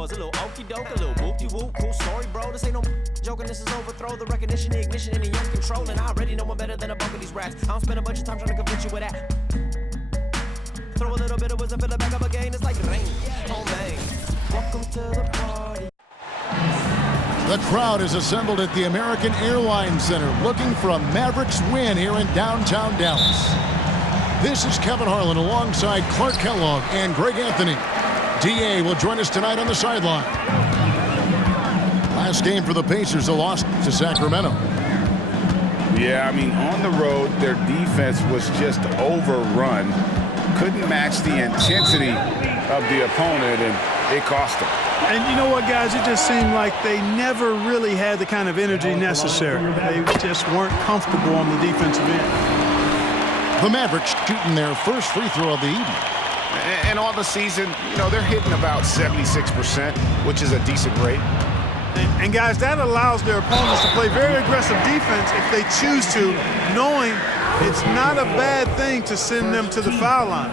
was a little okey doke, a little whoop-de-whoop. Cool story, bro. This ain't no joking. This is overthrow. The recognition, the ignition, and the young control. And I already know one better than a bunch of these rats. I don't spend a bunch of time trying to convince you with that. Throw a little bit of wisdom, fill it back up again. It's like rain. Oh, man. Welcome to the party. The crowd is assembled at the American Airlines Center looking for a Mavericks win here in downtown Dallas. This is Kevin Harlan alongside Clark Kellogg and Greg Anthony. D.A. will join us tonight on the sideline. Last game for the Pacers, a loss to Sacramento. Yeah, I mean, on the road, their defense was just overrun. Couldn't match the intensity of the opponent, and it cost them. And you know what, guys? It just seemed like they never really had the kind of energy necessary. They just weren't comfortable on the defensive end. The Mavericks shooting their first free throw of the evening. And on the season, you know, they're hitting about 76%, which is a decent rate. And guys, that allows their opponents to play very aggressive defense if they choose to, knowing it's not a bad thing to send them to the foul line.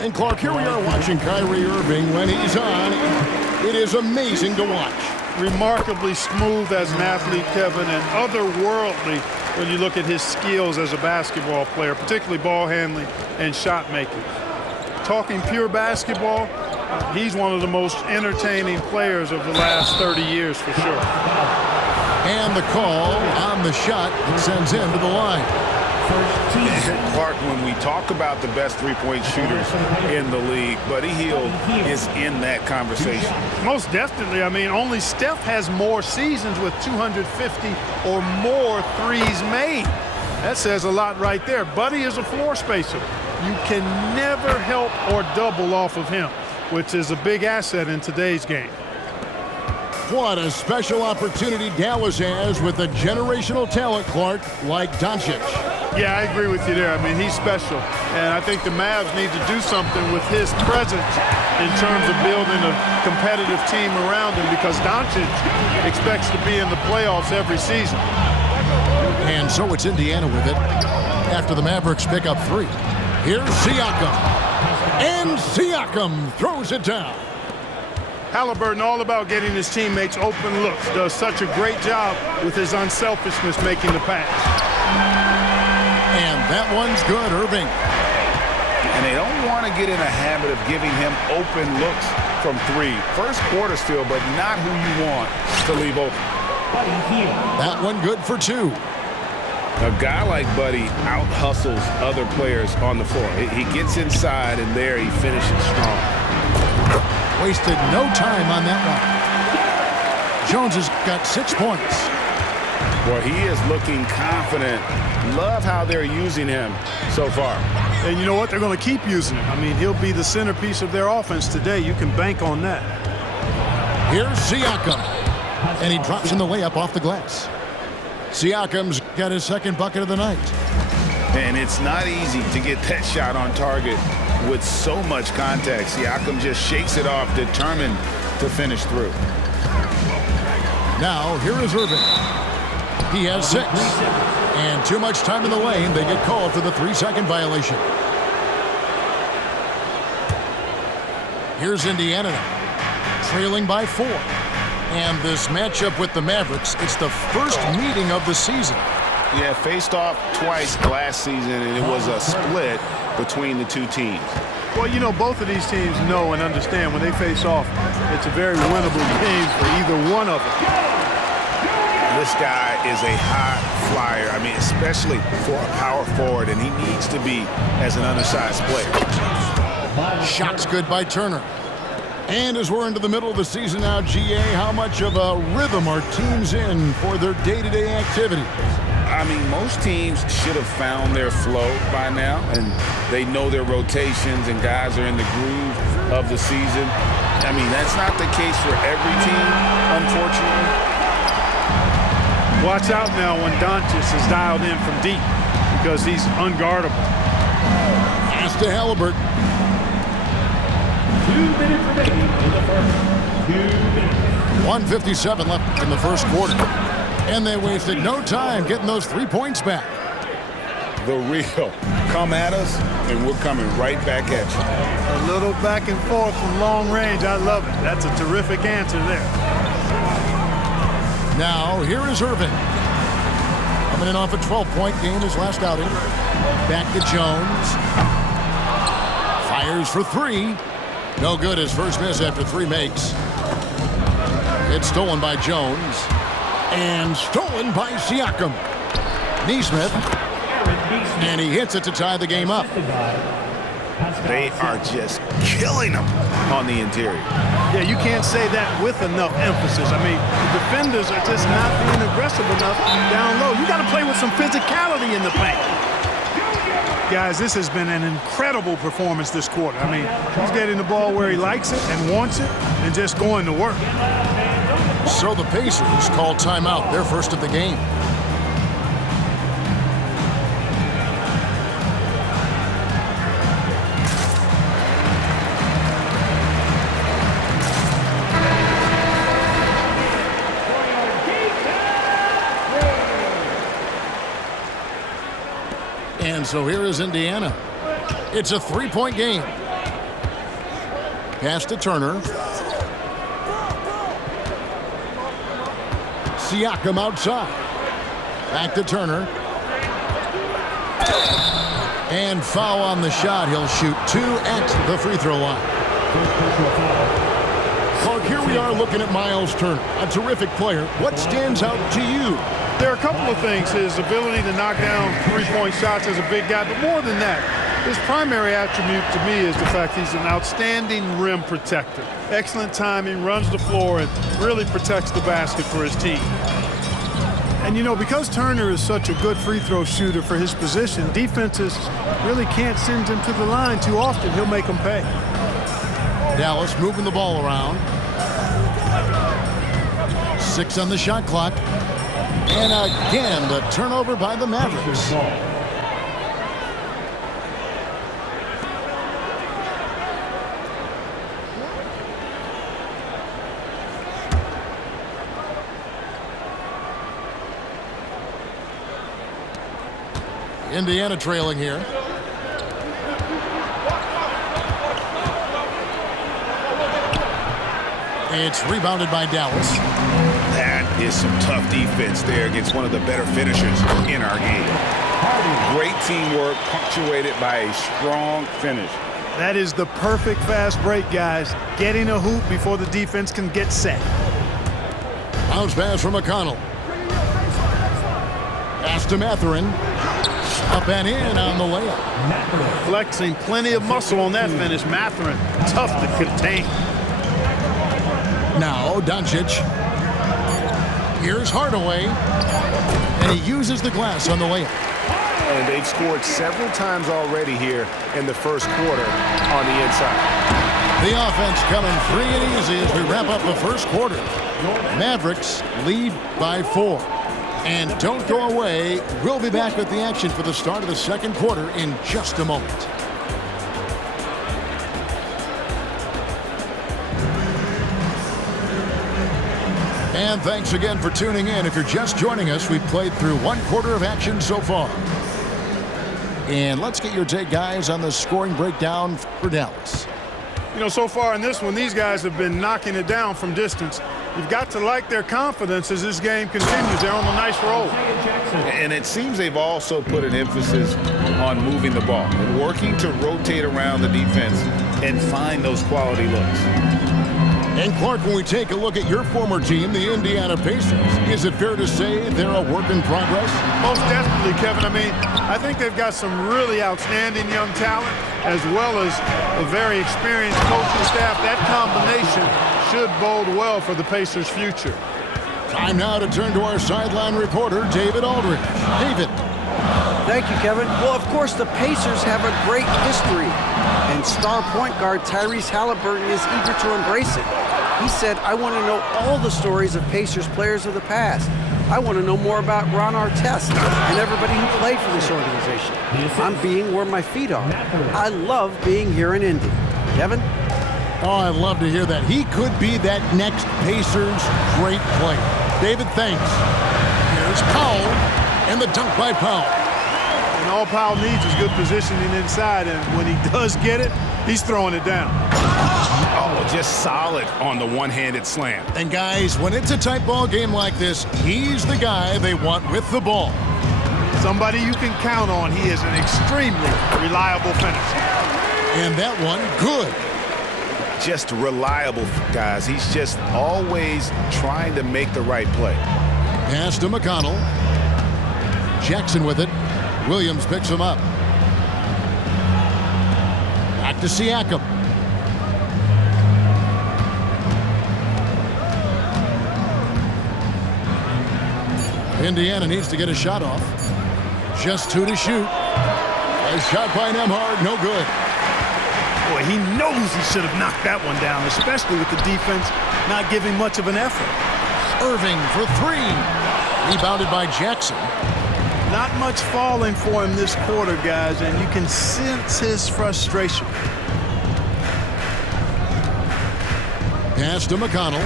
And Clark, here we are watching Kyrie Irving when he's on. It is amazing to watch. Remarkably smooth as an athlete, Kevin, and otherworldly when you look at his skills as a basketball player, particularly ball handling and shot making. Talking pure basketball, he's one of the most entertaining players of the last 30 years for sure. And the call on the shot that sends him to the line. Clark, when we talk about the best three-point shooters in the league, Buddy Hield is in that conversation. Most definitely. I mean, only Steph has more seasons with 250 or more threes made. That says a lot right there. Buddy is a floor spacer. You can never help or double off of him, which is a big asset in today's game. What a special opportunity Dallas has with a generational talent, Clark, like Doncic. Yeah, I agree with you there. I mean, he's special. And I think the Mavs need to do something with his presence in terms of building a competitive team around him, because Doncic expects to be in the playoffs every season. And so it's Indiana with it after the Mavericks pick up three. Here's Siakam. And Siakam throws it down. Halliburton, all about getting his teammates open looks, does such a great job with his unselfishness making the pass. And that one's good, Irving. And they don't want to get in a habit of giving him open looks from three. First quarter still, but not who you want to leave open. That one good for two. A guy like Buddy out-hustles other players on the floor. He gets inside, and there he finishes strong. Wasted no time on that one. Jones has got 6 points. Boy, he is looking confident. Love how they're using him so far. And you know what? They're going to keep using him. I mean, he'll be the centerpiece of their offense today. You can bank on that. Here's Siakam. And he drops in the layup off the glass. Siakam's got his second bucket of the night. And it's not easy to get that shot on target with so much contact. Siakam just shakes it off, determined to finish through. Now, here is Irving. He has 6. And too much time in the lane. They get called for the 3-second violation. Here's Indiana now, trailing by 4. And this matchup with the Mavericks, it's the first meeting of the season. Yeah, faced off twice last season, and it was a split between the two teams. Well, you know, both of these teams know and understand when they face off, it's a very winnable game for either one of them. This guy is a high flyer. I mean, especially for a power forward, and he needs to be as an undersized player. Shot's good by Turner. And as we're into the middle of the season now, GA, how much of a rhythm are teams in for their day-to-day activity? I mean, most teams should have found their flow by now, and they know their rotations, and guys are in the groove of the season. I mean, that's not the case for every team, unfortunately. Watch out now when Doncic is dialed in from deep, because he's unguardable. Pass to Halliburton. 2 minutes remaining in the first. 2 minutes. 1:57 left in the first quarter. And they wasted no time getting those 3 points back. The real Come at us, and we're coming right back at you. A little back and forth from long range. I love it. That's a terrific answer there. Now, here is Irvin. Coming in off a 12-point game his last outing. Back to Jones. Fires for three. No good. His first miss after 3 makes. It's stolen by Jones. And stolen by Siakam. Neesmith. And he hits it to tie the game up. They are just killing them on the interior. Yeah, you can't say that with enough emphasis. I mean, the defenders are just not being aggressive enough down low. You got to play with some physicality in the paint. Guys, this has been an incredible performance this quarter. I mean, he's getting the ball where he likes it and wants it and just going to work. So the Pacers call timeout, their first of the game. And so here is Indiana. It's a 3-point game. Pass to Turner. Siakam outside. Back to Turner. And foul on the shot. He'll shoot 2 at the free throw line. Clark, here we are looking at Miles Turner, a terrific player. What stands out to you? There are a couple of things. His ability to knock down three-point shots as a big guy, but more than that, his primary attribute to me is the fact he's an outstanding rim protector. Excellent timing, runs the floor, and really protects the basket for his team. And, you know, because Turner is such a good free throw shooter for his position, defenses really can't send him to the line too often. He'll make them pay. Dallas moving the ball around. 6 on the shot clock. And again, the turnover by the Mavericks. Indiana trailing here. It's rebounded by Dallas. That is some tough defense there against one of the better finishers in our game. Great teamwork punctuated by a strong finish. That is the perfect fast break, guys. Getting a hoop before the defense can get set. Bounce pass from McConnell. Pass to Mathurin. Up and in on the layup. Flexing plenty of muscle on that finish. Mathurin, tough to contain. Now Doncic. Here's Hardaway. And he uses the glass on the layup. And they've scored several times already here in the first quarter on the inside. The offense coming free and easy as we wrap up the first quarter. Mavericks lead by 4. And don't go away. We'll be back with the action for the start of the second quarter in just a moment. And thanks again for tuning in. If you're just joining us, we've played through 1 quarter of action so far. And let's get your take, guys, on the scoring breakdown for Dallas. You know, so far in this one, these guys have been knocking it down from distance. You've got to like their confidence as this game continues. They're on a nice roll. And it seems they've also put an emphasis on moving the ball and working to rotate around the defense and find those quality looks. And Clark, when we take a look at your former team, the Indiana Pacers, is it fair to say they're a work in progress? Most definitely, Kevin. I mean, I think they've got some really outstanding young talent as well as a very experienced coaching staff. That combination should bode well for the Pacers' future. Time now to turn to our sideline reporter, David Aldridge. David. Thank you, Kevin. Well, of course, the Pacers have a great history, and star point guard Tyrese Halliburton is eager to embrace it. He said, I want to know all the stories of Pacers players of the past. I want to know more about Ron Artest and everybody who played for this organization. I'm being where my feet are. I love being here in Indy. Kevin? Oh, I'd love to hear that. He could be that next Pacers great player. David, thanks. Here's Powell, and the dunk by Powell. And all Powell needs is good positioning inside, and when he does get it, he's throwing it down. Oh, just solid on the one-handed slam. And guys, when it's a tight ball game like this, he's the guy they want with the ball. Somebody you can count on. He is an extremely reliable finisher. And that one, good. Just reliable, guys. He's just always trying to make the right play. Pass to McConnell. Jackson with it. Williams picks him up. Back to Siakam. Indiana needs to get a shot off. Just 2 to shoot. A shot by Nembhard, no good. Boy, he knows he should have knocked that one down, especially with the defense not giving much of an effort. Irving for 3. Rebounded by Jackson. Not much falling for him this quarter, guys, and you can sense his frustration. Pass to McConnell.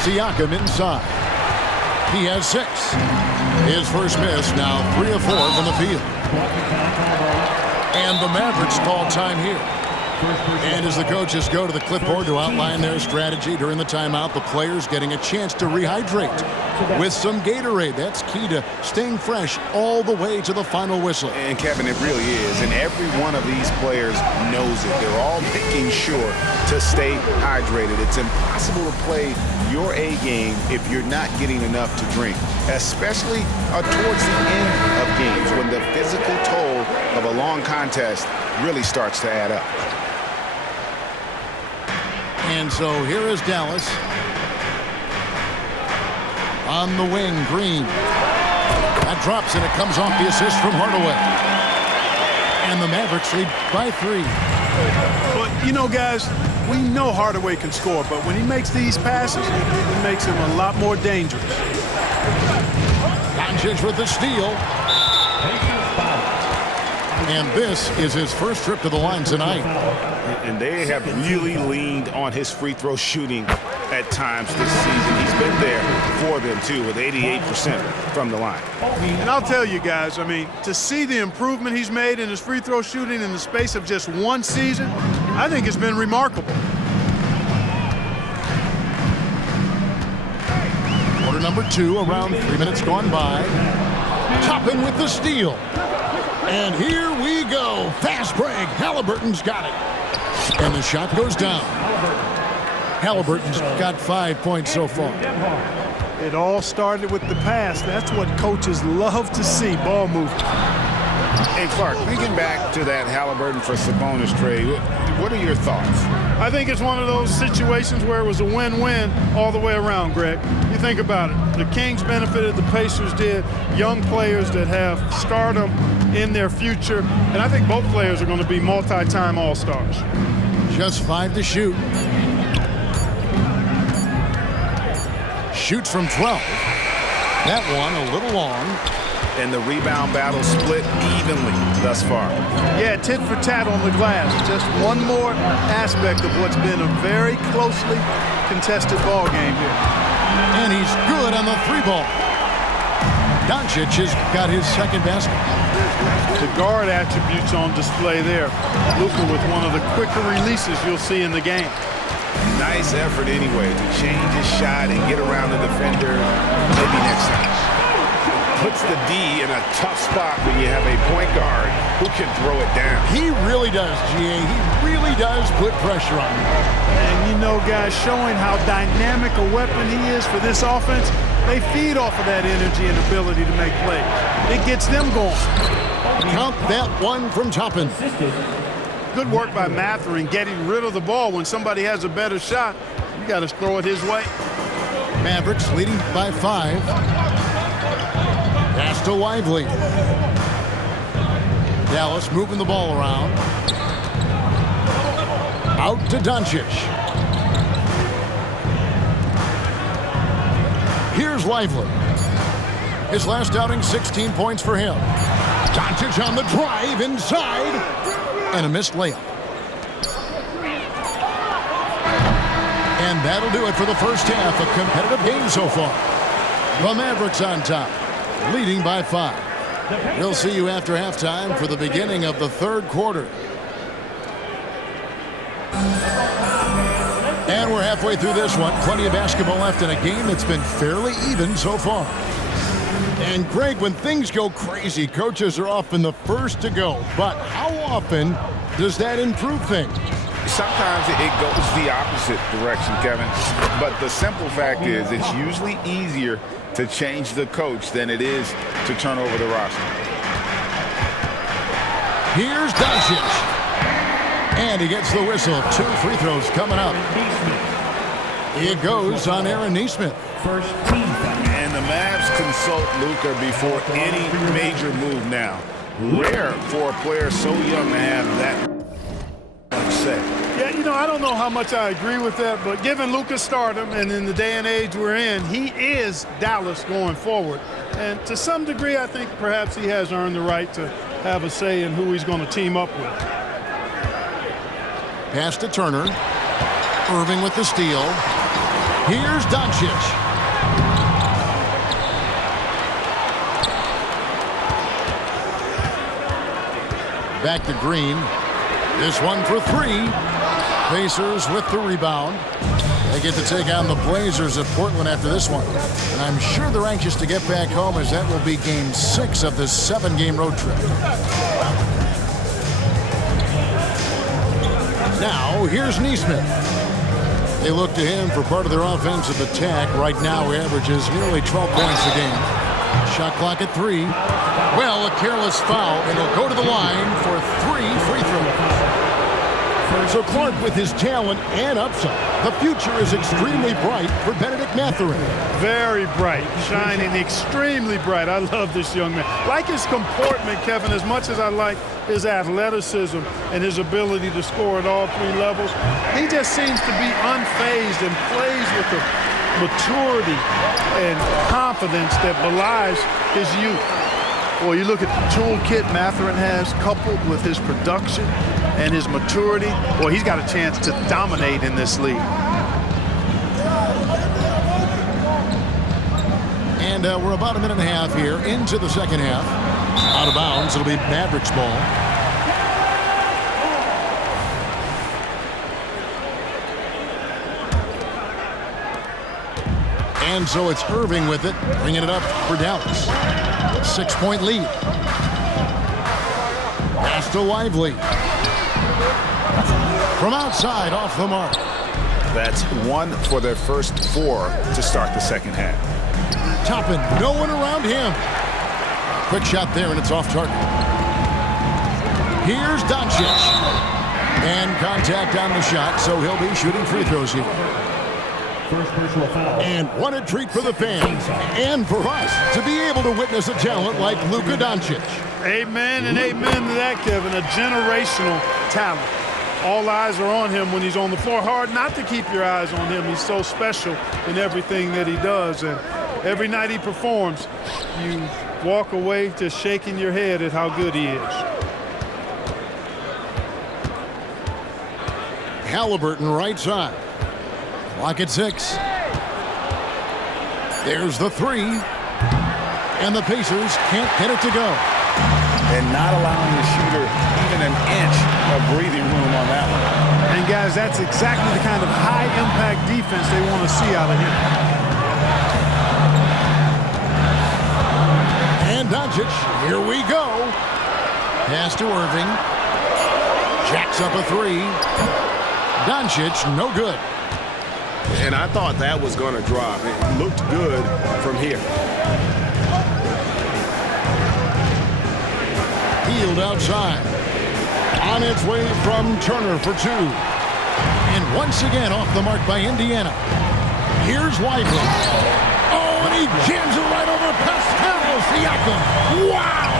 Siakam inside. He has 6. His first miss, now 3 of 4 from the field. And the Mavericks call time here. And as the coaches go to the clipboard to outline their strategy during the timeout, the players getting a chance to rehydrate with some Gatorade. That's key to staying fresh all the way to the final whistle. And Kevin, it really is. And every one of these players knows it. They're all making sure to stay hydrated. It's impossible to play your A game if you're not getting enough to drink, especially towards the end of games when the physical toll of a long contest really starts to add up. And so here is Dallas. On the wing, Green. That drops and it comes off the assist from Hardaway. And the Mavericks lead by 3. But, you know, guys, we know Hardaway can score, but when he makes these passes, it makes him a lot more dangerous. Doncic with the steal. And this is his first trip to the line tonight. And they have really leaned on his free throw shooting at times this season. He's been there for them, too, with 88% from the line. And I'll tell you guys, I mean, to see the improvement he's made in his free throw shooting in the space of just 1 season, I think it's been remarkable. Quarter number 2, around 3 minutes gone by. Toppin with the steal. And here we go. Fast break. Halliburton's got it. And the shot goes down. Halliburton's got 5 points so far. It all started with the pass. That's what coaches love to see, ball movement. Hey, Clark, thinking back to that Halliburton for Sabonis trade, what are your thoughts? I think it's one of those situations where it was a win-win all the way around, Greg. You think about it. The Kings benefited, the Pacers did. Young players that have stardom in their future. And I think both players are going to be multi-time All-Stars. Just 5 to shoot. Shoots from 12. That one a little long. And the rebound battle split evenly thus far. Yeah, tit for tat on the glass. Just one more aspect of what's been a very closely contested ball game here. And he's good on the 3-ball. Doncic has got his second basket. The guard attributes on display there. Luka with one of the quicker releases you'll see in the game. Nice effort anyway to change his shot and get around the defender. Maybe next time. Puts the D in a tough spot when you have a point guard who can throw it down. He really does, GA. He really does put pressure on him. And you know, guys, showing how dynamic a weapon he is for this offense, they feed off of that energy and ability to make plays. It gets them going. Count that one from Toppin. Good work by Mathurin getting rid of the ball. When somebody has a better shot, you got to throw it his way. Mavericks leading by 5. Pass to Lively. Dallas moving the ball around. Out to Doncic. Here's Lively. His last outing, 16 points for him. Doncic on the drive inside. And a missed layup. And that'll do it for the first half. A competitive game so far. The Mavericks on top, leading by 5. We'll see you after halftime for the beginning of the third quarter. And we're halfway through this one. Plenty of basketball left in a game that's been fairly even so far. And Greg, when things go crazy, coaches are often the first to go. But how often does that improve things? Sometimes it goes the opposite direction, Kevin. But the simple fact is it's usually easier to change the coach than it is to turn over the roster. Here's Doncic. And he gets the whistle. 2 free throws coming up. It goes on Aaron Nesmith. First team. And the Mavs consult Luka before any major move now. Rare for a player so young to have that much say. Yeah, you know, I don't know how much I agree with that, but given Luka's stardom and in the day and age we're in, he is Dallas going forward. And to some degree, I think perhaps he has earned the right to have a say in who he's going to team up with. Pass to Turner. Irving with the steal. Here's Doncic. Back to Green. This one for 3. Pacers with the rebound. They get to take on the Blazers of Portland after this one. And I'm sure they're anxious to get back home, as that will be game 6 of this 7-game road trip. Now, here's Nesmith. They look to him for part of their offensive attack. Right now, he averages nearly 12 points a game. Shot clock at 3. Well, a careless foul, and he'll go to the line for 3 free throws. So Clark, with his talent and upside, the future is extremely bright for Benedict Mathurin. Very bright, shining extremely bright. I love this young man. Like his comportment, Kevin, as much as I like his athleticism and his ability to score at all 3 levels, he just seems to be unfazed and plays with the maturity and confidence that belies his youth. Well, you look at the toolkit Mathurin has, coupled with his production and his maturity, well, he's got a chance to dominate in this league. And we're about a minute and a half here into the second half. Out of bounds, it'll be Mavericks ball. And so it's Irving with it, bringing it up for Dallas. 6-point lead. Pass to Lively. From outside, off the mark. That's 1 for their first 4 to start the second half. Toppin, no one around him. Quick shot there, and it's off target. Here's Doncic. And contact on the shot, so he'll be shooting free throws here. First personal foul. And what a treat for the fans and for us to be able to witness a talent like Luka Doncic. Amen and amen to that, Kevin. A generational talent. All eyes are on him when he's on the floor. Hard not to keep your eyes on him. He's so special in everything that he does. And every night he performs, you walk away just shaking your head at how good he is. Halliburton right side. Clock at 6. There's the 3. And the Pacers can't get it to go. And not allowing the shooter even an inch of breathing room on that one. And guys, that's exactly the kind of high-impact defense they want to see out of him. And Doncic, here we go. Pass to Irving. Jacks up a 3. Doncic, no good. And I thought that was going to drop. It looked good from here. Field outside. On its way from Turner for 2. And once again off the mark by Indiana. Here's Lively. Oh, and he jams it right over Pascal Siakam. Wow!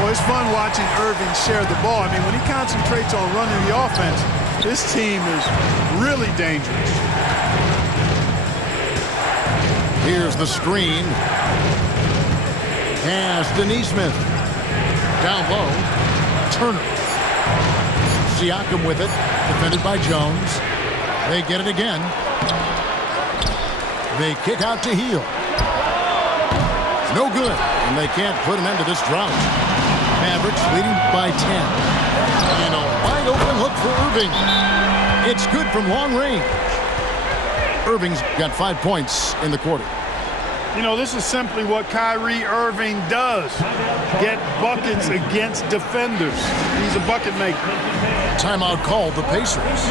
Well, it's fun watching Irving share the ball. I mean, when he concentrates on running the offense, this team is really dangerous. Here's the screen. Pass to Nesmith. Down low. Turner. Siakam with it. Defended by Jones. They get it again. They kick out to Hield. No good, and they can't put an end to this drought. Mavericks leading by 10. And a wide open look for Irving. It's good from long range. Irving's got 5 points in the quarter. You know, this is simply what Kyrie Irving does. Get buckets against defenders. He's a bucket maker. Timeout called the Pacers.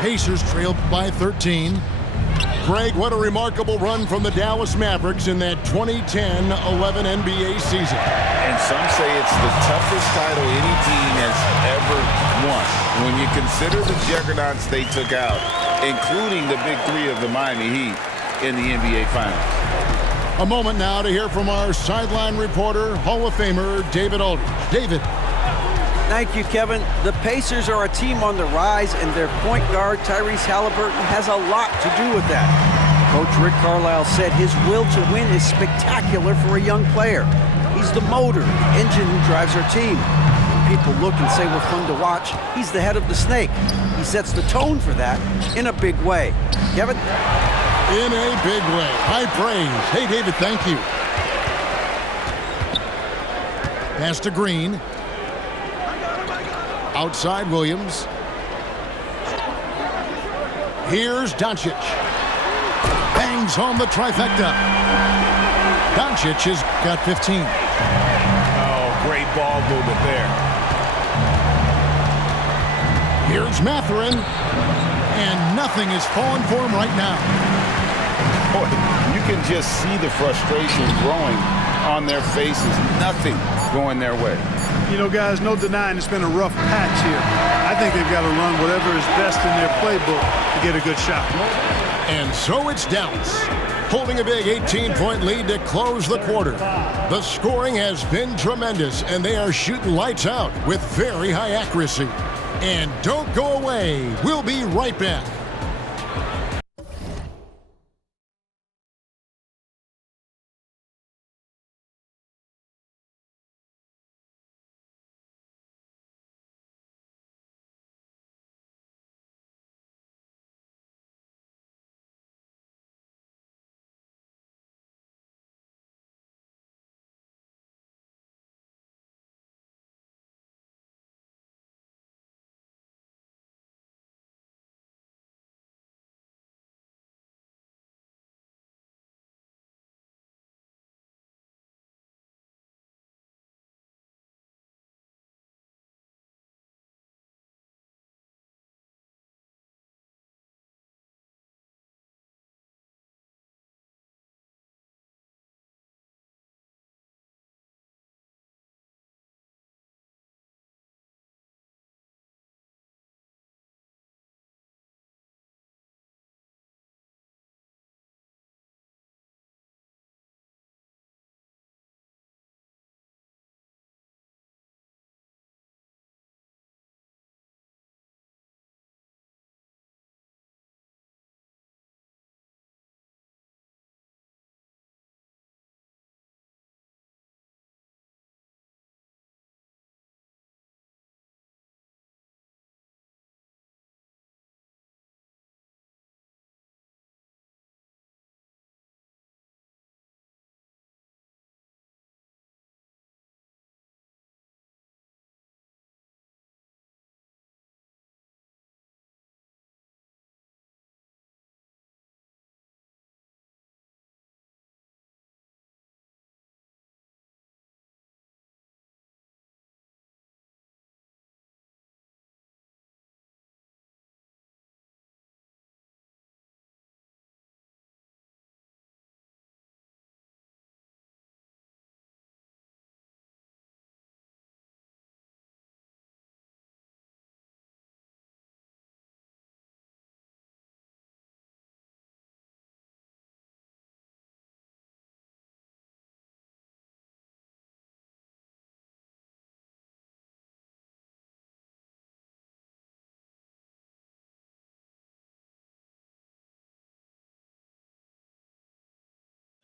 Pacers trailed by 13. Greg, what a remarkable run from the Dallas Mavericks in that 2010-11 NBA season. And some say it's the toughest title any team has ever won. When you consider the juggernauts they took out, including the big three of the Miami Heat in the NBA Finals. A moment now to hear from our sideline reporter, Hall of Famer David Aldridge. David. Thank you, Kevin. The Pacers are a team on the rise, and their point guard, Tyrese Haliburton, has a lot to do with that. Coach Rick Carlisle said his will to win is spectacular for a young player. He's the motor, the engine who drives our team. When people look and say we're fun to watch, he's the head of the snake. He sets the tone for that in a big way. Kevin? In a big way. High praise. Hey, David, thank you. Pass to Green. Outside Williams. Here's Doncic. Bangs home the trifecta. Doncic has got 15. Oh, great ball movement there. Here's Mathurin. And nothing is falling for him right now. Boy, you can just see the frustration growing on their faces. Nothing going their way. You know, guys, no denying it's been a rough patch here. I think they've got to run whatever is best in their playbook to get a good shot. And so it's Dallas, holding a big 18-point lead to close the quarter. The scoring has been tremendous, and they are shooting lights out with very high accuracy. And don't go away. We'll be right back.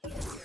it.